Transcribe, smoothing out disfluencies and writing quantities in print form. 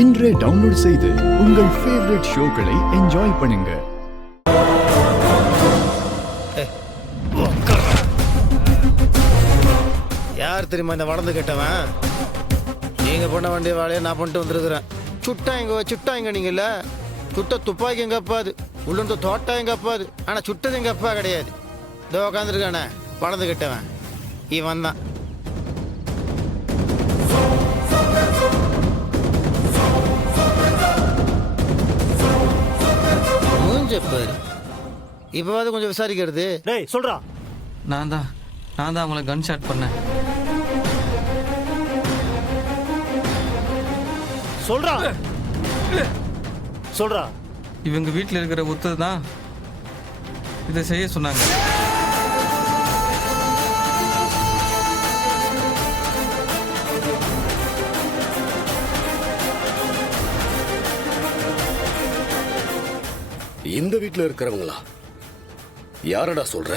இன்றே டவுன்லோட் செய்து உங்கள் ஃபேவரட் ஷோக்களை என்ஜாய் பண்ணுங்க. யார் தெரியுமா இந்த வளர்ந்து கேட்டவன்? நீங்க பண்ண வேண்டிய வேலையை நான் பண்ணிட்டு வந்திருக்கிறேன். சுட்டா எங்க நீங்கல்ல, சுட்ட துப்பாக்கி எங்க அப்பாது, உள்ளுந்து தோட்டா எங்க அப்பாது, ஆனா சுட்டது எங்க அப்பா கிடையாது. இதோ உட்காந்துருக்கானே வளர்ந்து கேட்டவன், இவன் தான். மூஞ்சப்பாரு இப்போவாது கொஞ்சம் விசாரிக்கிறது. டேய் சொல்றா. நான் தான் அவங்கள கன் ஷாட் பண்ணேன். சொல்றா. இவங்க வீட்டில் இருக்கிற ஒருத்தர் தான் இதை செய்ய சொன்னாங்க. இந்த வீட்டில் இருக்கிறவங்களா? யாரடா சொல்ற?